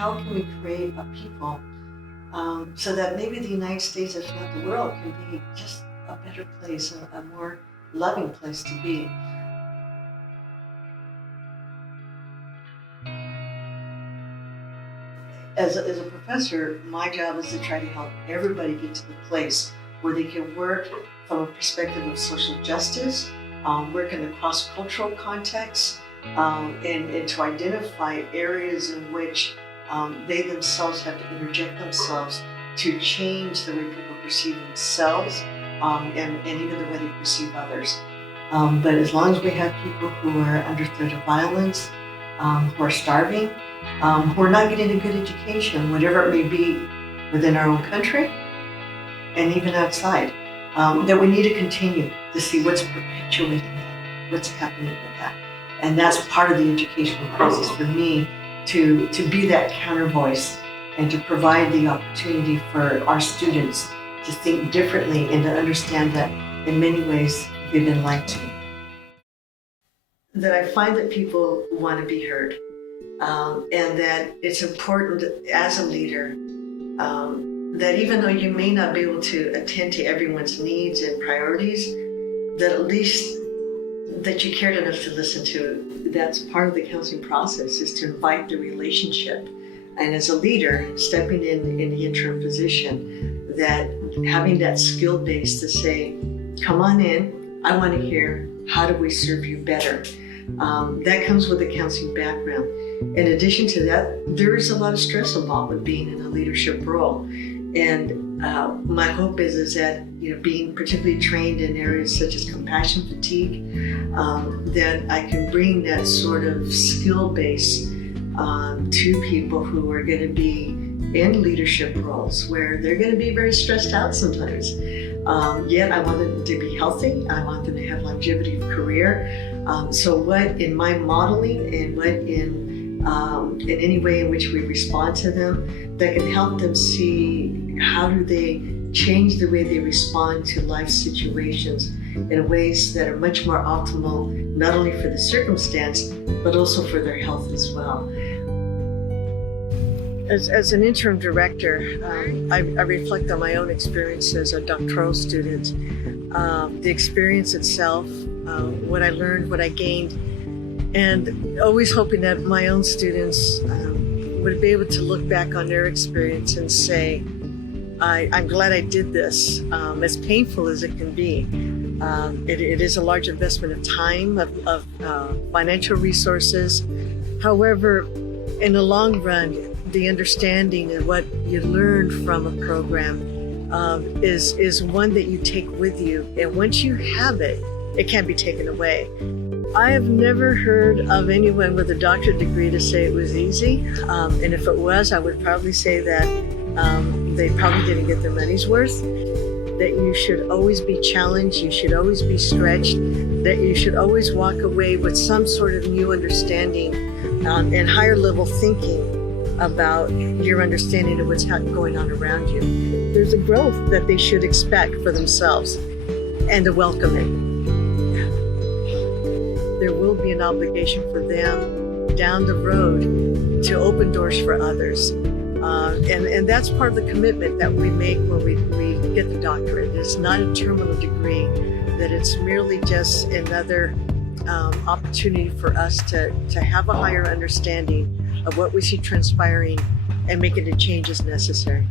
how can we create a people so that maybe the United States, if not the world, can be just a better place, a more loving place to be. As a professor, my job is to try to help everybody get to the place where they can work from a perspective of social justice, work in the cross-cultural context, and to identify areas in which they themselves have to interject themselves to change the way people perceive themselves and even the way they perceive others. But as long as we have people who are under threat of violence, who are starving, who are not getting a good education, whatever it may be within our own country and even outside, that we need to continue to see what's perpetuating that, what's happening with that. And that's part of the educational process for me, to be that counter voice and to provide the opportunity for our students to think differently and to understand that in many ways they've been lied to. That I find that people want to be heard, and that it's important as a leader that even though you may not be able to attend to everyone's needs and priorities, that at least that you cared enough to listen to. That's part of the counseling process, is to invite the relationship. And as a leader, stepping in the interim position, that having that skill base to say, come on in, I want to hear, how do we serve you better? That comes with a counseling background. In addition to that, there is a lot of stress involved with being in a leadership role. And my hope is that, being particularly trained in areas such as compassion fatigue, that I can bring that sort of skill base to people who are going to be in leadership roles where they're going to be very stressed out sometimes. Yet I want them to be healthy. I want them to have longevity of career. So what in my modeling and what in any way in which we respond to them that can help them see how do they change the way they respond to life situations in ways that are much more optimal, not only for the circumstance, but also for their health as well. As an interim director, I reflect on my own experience as a doctoral student, the experience itself, what I learned, what I gained, and always hoping that my own students would be able to look back on their experience and say, I'm glad I did this, as painful as it can be. It is a large investment of time, of financial resources. However, in the long run, the understanding and what you learn from a program is one that you take with you. And once you have it, it can't be taken away. I have never heard of anyone with a doctorate degree to say it was easy. And if it was, I would probably say that they probably didn't get their money's worth. That you should always be challenged, you should always be stretched, that you should always walk away with some sort of new understanding and higher level thinking about your understanding of what's going on around you. There's a growth that they should expect for themselves and to welcome it. There will be an obligation for them down the road to open doors for others. And that's part of the commitment that we make when we get the doctorate. It's not a terminal degree, that it's merely just another opportunity for us to have a higher understanding of what we see transpiring and making the changes necessary.